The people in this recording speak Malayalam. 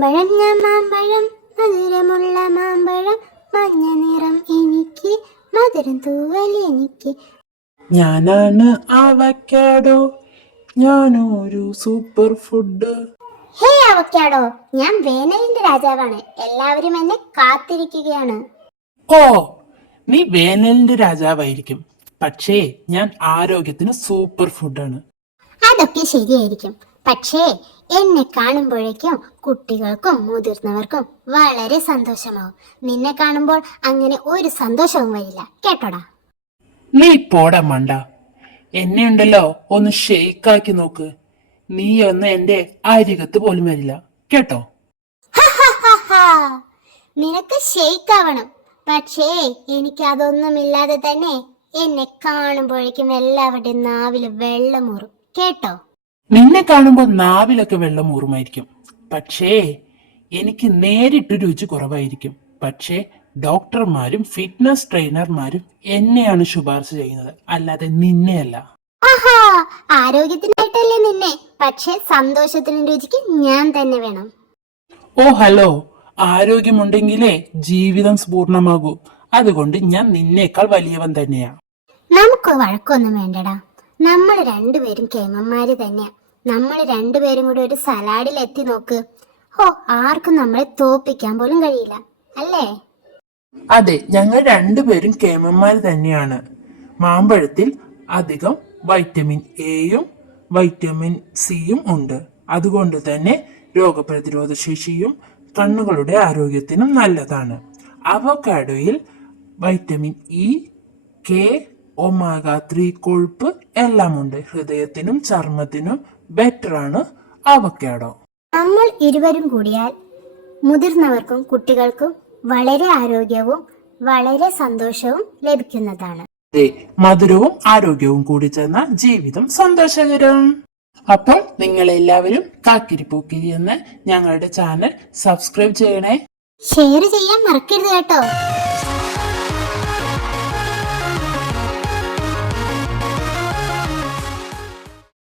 മാമ്പഴം ഞാൻ മാമ്പഴം മധുരമുള്ള മാമ്പഴം മഞ്ഞ നിറം എനിക്ക് മധുരം തൂവൽ എനിക്ക്. ഞാനാണ് അവക്കാഡോ, ഞാനൊരു സൂപ്പർ ഫുഡ്. ഹേ അവക്കാഡോ, ഞാൻ വേനലിന്റെ രാജാവാണ്. എല്ലാവരും എന്നെ കാത്തിരിക്കുകയാണ്. ഓ, നീ വേനലിന്റെ രാജാവായിരിക്കും, പക്ഷേ ഞാൻ ആരോഗ്യത്തിന് സൂപ്പർ ഫുഡാണ്. അതൊക്കെ ശരിയായിരിക്കും, പക്ഷേ എന്നെ കാണുമ്പോഴേക്കും കുട്ടികൾക്കും മുതിർന്നവർക്കും വളരെ സന്തോഷമാവും. നിന്നെ കാണുമ്പോൾ അങ്ങനെ ഒരു സന്തോഷവും വരില്ല, കേട്ടോടാ. നീ പോടാ മണ്ട, എന്നെ ഉണ്ടല്ലോ ഒന്ന് ഷെയ്ക്കാക്കി നോക്ക്, നീ ഒന്ന് എന്റെ അരികത്ത് പോലും വരില്ല, കേട്ടോ. നിനക്ക് ഷെയ്ക്കാവണം, പക്ഷേ എനിക്ക് അതൊന്നുമില്ലാതെ തന്നെ എന്നെ കാണുമ്പോഴേക്കും എല്ലാവരുടെയും നാവില് വെള്ളമൂറും, കേട്ടോ. നിന്നെ കാണുമ്പോൾ നാവിലൊക്കെ വെള്ളം ഊറുമായിരിക്കും, പക്ഷേ എനിക്ക് നേരിട്ട് രുചി കുറവായിരിക്കും. പക്ഷേ ഡോക്ടർമാരും ഫിറ്റ്നസ് ട്രെയിനർമാരും എന്നെയാണ് ശുപാർശ ചെയ്യുന്നത്, അല്ലാതെ നിന്നെയല്ല. ആഹാ, ആരോഗ്യത്തിനായിട്ടല്ലേ നിന്നെ, പക്ഷെ സന്തോഷത്തിനും രുചിക്ക് ഞാൻ തന്നെ വേണം. ഓ ഹലോ, ആരോഗ്യമുണ്ടെങ്കിലേ ജീവിതം പൂർണ്ണമാകൂ. അതുകൊണ്ട് ഞാൻ നിന്നേക്കാൾ വലിയവൻ തന്നെയാ. നമുക്ക് വഴക്കൊന്നും വേണ്ടടാ, നമ്മൾ രണ്ടുപേരും കേമന്മാര് തന്നെയാ. നമ്മൾ രണ്ടുപേരും കൂടി ഒരു സലാഡിൽ എത്തി നോക്ക്. ഓ, ആർക്കും നമ്മളെ തോപ്പിക്കാൻ പോലും കഴിയില്ല, അല്ലേ? അതെ, ഞങ്ങൾ രണ്ടുപേരും കേമന്മാർ തന്നെയാണ്. മാമ്പഴത്തിൽ അധികം വൈറ്റമിൻ എയും വൈറ്റമിൻ സിയും ഉണ്ട്. അതുകൊണ്ട് തന്നെ രോഗപ്രതിരോധ ശേഷിയും കണ്ണുകളുടെ ആരോഗ്യത്തിനും നല്ലതാണ്. അവക്കാഡോയിൽ വൈറ്റമിൻ ഇ, കെ, ഒമേഗ 3 കൊഴുപ്പ് എല്ലാം ഉണ്ട്. ഹൃദയത്തിനും ചർമ്മത്തിനും ബെറ്ററാണ് അവക്കാഡോ. നമ്മൾ ഇരുവരും കൂടിയാൽ മുതിർന്നവർക്കും കുട്ടികൾക്കും വളരെ ആരോഗ്യവും വളരെ സന്തോഷവും ലഭിക്കുന്നതാണ്. അതെ, മധുരവും ആരോഗ്യവും കൂടി ചേർന്ന ജീവിതം സന്തോഷകരം. അപ്പോൾ നിങ്ങൾ എല്ലാവരും കാക്കിരി പൂക്കിരി എന്ന ഞങ്ങളുടെ ചാനൽ സബ്സ്ക്രൈബ് ചെയ്യണേ. ഷെയർ ചെയ്യാൻ മറക്കരുത് കേട്ടോ.